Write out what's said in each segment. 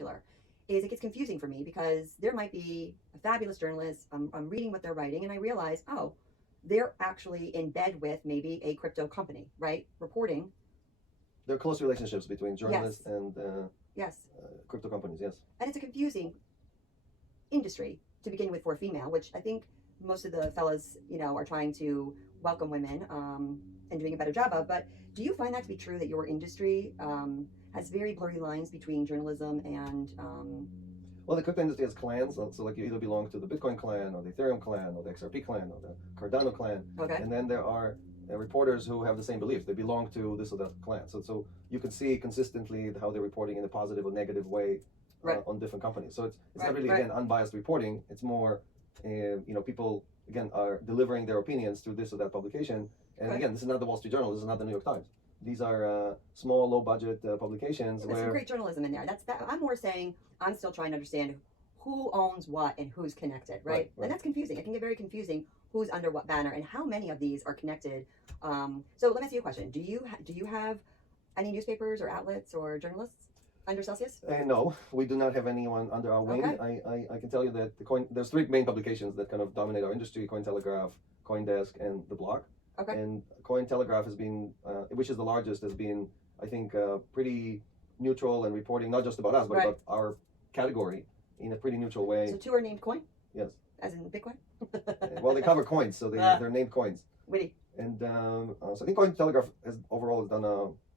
particular, is it gets confusing for me because there might be a fabulous journalist. I'm reading what they're writing, and I realize, oh, they're actually in bed with maybe a crypto company, right? Reporting. There are close relationships between journalists Yes. and Yes. crypto companies. Yes. And it's a confusing industry to begin with for a female, which I think most of the fellas, are trying to welcome women and doing a better job of. But do you find that to be true that your industry has very blurry lines between journalism and Well, the crypto industry has clans, so like you either belong to the Bitcoin clan or the Ethereum clan or the XRP clan or the Cardano clan, okay, and then there are reporters who have the same beliefs. They belong to this or that clan. So you can see consistently how they're reporting in a positive or negative way right, on different companies. So it's right, not really right, again unbiased reporting. It's more people again are delivering their opinions through this or that publication. And okay. again, this is not the Wall Street Journal. This is not the New York Times. These are small, low-budget publications. There's some great journalism in there. I'm more saying I'm still trying to understand who owns what and who's connected, right? And that's confusing. It can get very confusing who's under what banner and how many of these are connected. So let me ask you a question. Do you have any newspapers or outlets or journalists under Celsius? No, we do not have anyone under our wing. Okay. I can tell you that there's three main publications that kind of dominate our industry: Cointelegraph, CoinDesk, and The Block. Okay. And Cointelegraph has been, which is the largest, has been, I think, pretty neutral and reporting not just about us, but right, about our category in a pretty neutral way. So two are named Coin? Yes. As in Bitcoin? Well, they cover coins, so they're named coins. Witty. And so I think Cointelegraph overall has done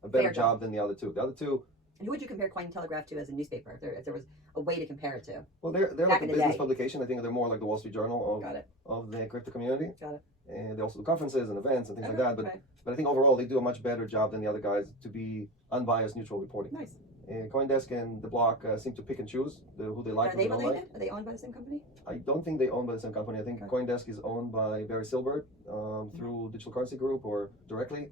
a better job than the other two. The other two. And who would you compare Cointelegraph to as a newspaper, if there was a way to compare it to? Well, they're like a business publication. I think they're more like the Wall Street Journal of the crypto community. Got it. And they also do conferences and events and things like that. But I think overall they do a much better job than the other guys to be unbiased, neutral reporting. Nice. And CoinDesk and The Block seem to pick and choose who they like. Are they related? Are they owned by the same company? I don't think they own by the same company. I think CoinDesk is owned by Barry Silbert through Digital Currency Group or directly.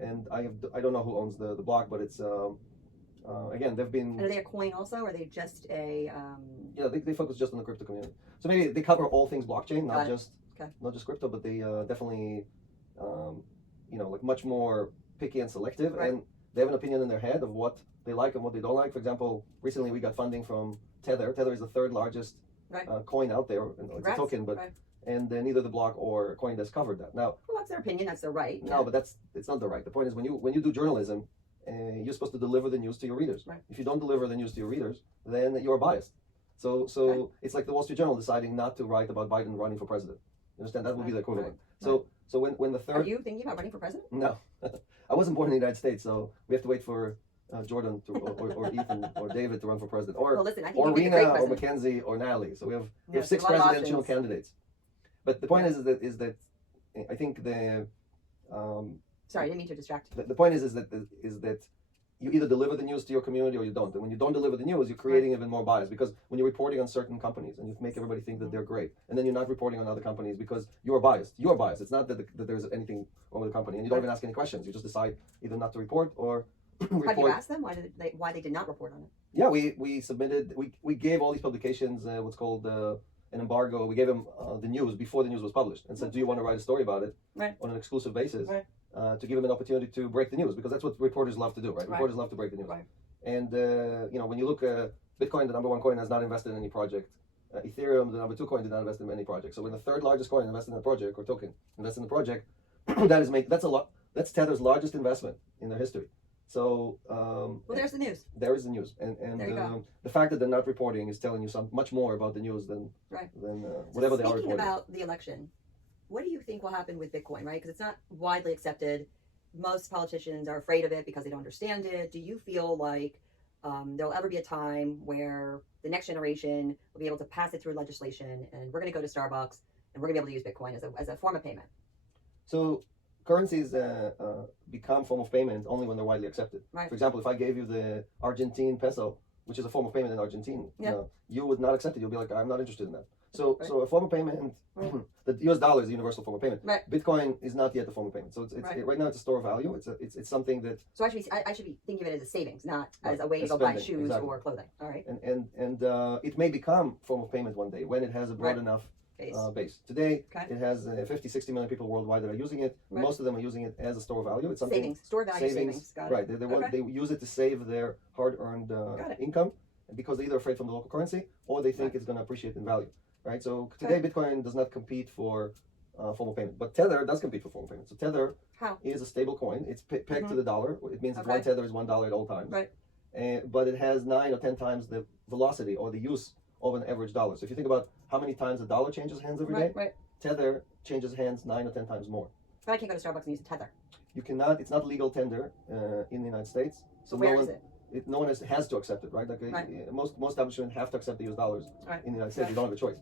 And I don't know who owns the Block, but it's again, they've been. And are they a coin also, or are they just a? Yeah, they focus just on the crypto community. So maybe they cover all things blockchain, not just crypto, but they definitely, like much more picky and selective, and they have an opinion in their head of what they like and what they don't like. For example, recently we got funding from Tether. Tether is the third largest coin out there. It's a token, but and neither the Block or CoinDesk covered that. Now, well, that's their opinion. That's their right. No, but it's not the right. The point is when you do journalism, you're supposed to deliver the news to your readers. Right. If you don't deliver the news to your readers, then you're biased. So it's like the Wall Street Journal deciding not to write about Biden running for president. You understand? That would be the equivalent. So when the third. Are you thinking about running for president? No, I wasn't born in the United States, so we have to wait for Jordan or Ethan or David to run for president, or listen, I think or Rena or Mackenzie or Natalie. So we have 6 presidential candidates. But the point is that I think the. Sorry, I didn't mean to distract. The point is that you either deliver the news to your community or you don't. And when you don't deliver the news, you're creating even more bias, because when you're reporting on certain companies and you make everybody think that they're great, and then you're not reporting on other companies because you're biased. You're biased. It's not that there's anything wrong with the company, and you don't even ask any questions. You just decide either not to report or report. Have you asked them why they did not report on it? Yeah, we submitted. We gave all these publications what's called an embargo. We gave them the news before the news was published, and said, "Do you want to write a story about it on an exclusive basis?" To give them an opportunity to break the news, because that's what reporters love to do, right? Reporters love to break the news. And when you look, Bitcoin, the number one coin, has not invested in any project. Ethereum, the number 2 coin, did not invest in any project. So when the third largest coin invested in a project or token invests in the project, that's a lot. That's Tether's largest investment in their history. So well, there's the news. There is the news, and the fact that they're not reporting is telling you much more about the news than whatever they are reporting. Speaking about the election, what do you think will happen with Bitcoin, right? Because it's not widely accepted. Most politicians are afraid of it because they don't understand it. Do you feel like there'll ever be a time where the next generation will be able to pass it through legislation, and we're going to go to Starbucks and we're going to be able to use Bitcoin as a form of payment? So currencies become form of payment only when they're widely accepted. For example, if I gave you the Argentine peso, which is a form of payment in Argentina, you would not accept it. You'll be like, I'm not interested in that. So a form of payment, the US dollar is the universal form of payment. Bitcoin is not yet a form of payment. So it's right now it's a store of value. It's something that. So I should be thinking of it as a savings, not as a way to go buy shoes or clothing. All right. And it may become form of payment one day when it has a broad enough base. Today it has 50, 60 million people worldwide that are using it. Most of them are using it as a store of value. It's something savings, store value savings. Got it. They use it to save their hard-earned income. because they're either afraid from the local currency or they think it's going to appreciate in value, right? So today Bitcoin does not compete for formal payment, but Tether does compete for formal payment. So Tether is a stable coin. It's pegged to the dollar. It means that one Tether is $1 at all times. Right. But it has 9 or 10 times the velocity or the use of an average dollar. So if you think about how many times the dollar changes hands every day, right. Tether changes hands 9 or 10 times more. But I can't go to Starbucks and use a Tether. You cannot. It's not legal tender in the United States. So where is it? No one has to accept it, right? Like most establishments have to accept the US dollars in the United States. You don't have a choice.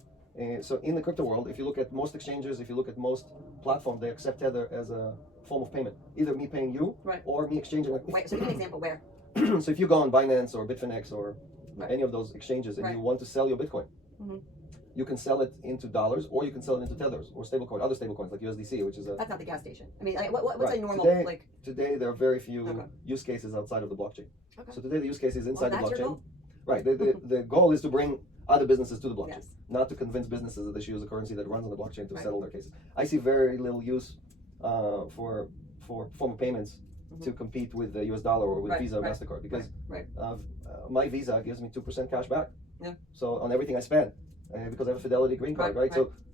So in the crypto world, if you look at most exchanges, if you look at most platforms, they accept Tether as a form of payment. Either me paying you or me exchanging. Wait, so give me an example where? So if you go on Binance or Bitfinex or any of those exchanges and you want to sell your Bitcoin, you can sell it into dollars or you can sell it into Tethers or stablecoin, other stablecoins like USDC, which is a... That's not the gas station. I mean, what's a normal... Today there are very few use cases outside of the blockchain. So today the use case is inside the blockchain. Your goal? Right. The goal is to bring other businesses to the blockchain, not to convince businesses that they should use a currency that runs on the blockchain to settle their cases. I see very little use for formal payments to compete with the US dollar or with Visa or MasterCard because my Visa gives me 2% cash back. So on everything I spend because I have a Fidelity green card, right?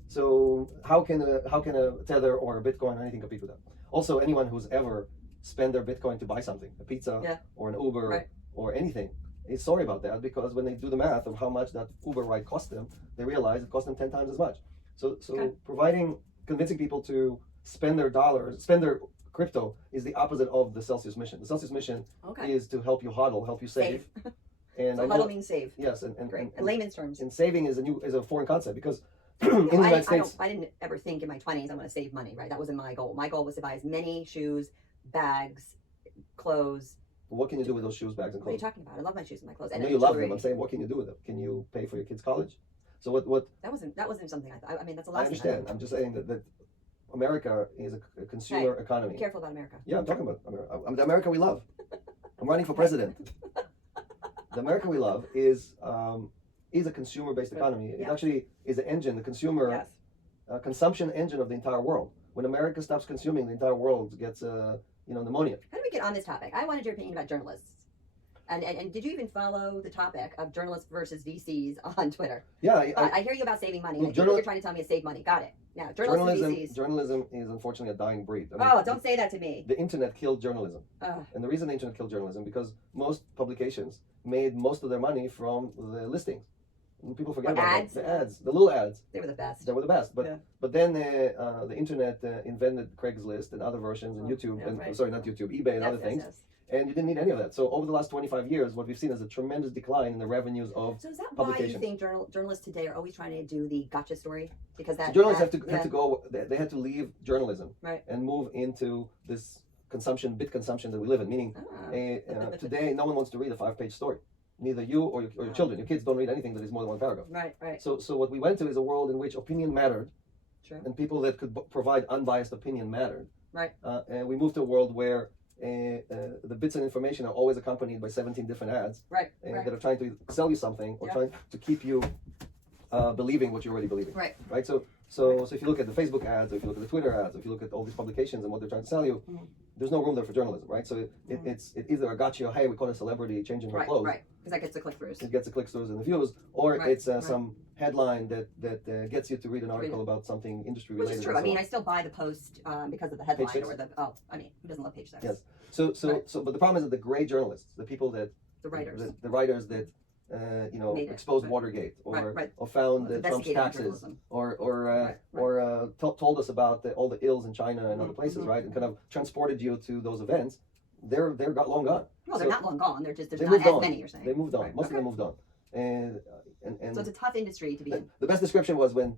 So how can a Tether or a Bitcoin or anything compete with that? Also, anyone who's ever spent their Bitcoin to buy something, a pizza or an Uber or anything, is sorry about that because when they do the math of how much that Uber ride cost them, they realize it cost them 10 times as much. So convincing people to spend their dollars, spend their crypto is the opposite of the Celsius mission. The Celsius mission is to help you hodl, help you save. And so hodl means save. Yes, and in layman's terms. And saving is a foreign concept because in the United States, I didn't ever think in my 20s I'm going to save money. Right, that wasn't my goal. My goal was to buy as many shoes, bags, clothes. What can you do with those shoes, bags, and clothes? What are you talking about? I love my shoes and my clothes. I know you love them. I'm saying, what can you do with them? Can you pay for your kids' college? So what? That wasn't something I thought. I mean, that's the last. I understand. I'm just saying that America is a consumer economy. Be careful about America. Yeah, I'm talking about America. The America we love. I'm running for president. The America we love is a consumer-based economy. It actually is an engine, the consumer consumption engine of the entire world. When America stops consuming, the entire world gets pneumonia. How do we get on this topic? I wanted your opinion about journalists. And did you even follow the topic of journalists versus VCs on Twitter? Yeah. I hear you about saving money. What you're trying to tell me is save money. Got it. Now, journalism is unfortunately a dying breed. I mean, don't say that to me. The internet killed journalism. And the reason the internet killed journalism because most publications made most of their money from the listings. And people forget about ads? The ads, the little ads. They were the best. They were the best. But then the internet invented Craigslist and other versions and YouTube sorry, not YouTube, eBay and other things. And you didn't need any of that. So over the last 25 years, what we've seen is a tremendous decline in the revenues of So is that publication. why you think journalists today are always trying to do the gotcha story? Because journalists have to go. They had to leave journalism and move into this bit consumption that we live in. Meaning, today no one wants to read a 5-page story. Neither you or your children. Your kids don't read anything that is more than 1 paragraph. Right. So what we went to is a world in which opinion mattered, and people that could provide unbiased opinion mattered. Right. And we moved to a world where the bits and information are always accompanied by 17 different ads that are trying to sell you something or trying to keep you believing what you're already believing. Right. So if you look at the Facebook ads, or if you look at the Twitter ads, or if you look at all these publications and what they're trying to sell you, there's no room there for journalism, right? So it's either a gotcha, hey, we caught a celebrity changing her clothes. Right, because that gets the click-throughs. It gets the click-throughs and the views, or it's some headline that gets you to read an article about something industry-related. Which is true. I mean, I still buy the Post because of the headline or who doesn't love page 6? Yes. So but the problem is that the great journalists, the people that... The writers. The writers that... exposed Watergate or found Trump's taxes or told us about all the ills in China and other places, right? And kind of transported you to those events. They're long gone. No, they're not long gone. There's not as many. You're saying they moved on. Most of them moved on. And so it's a tough industry to be in. The best description was when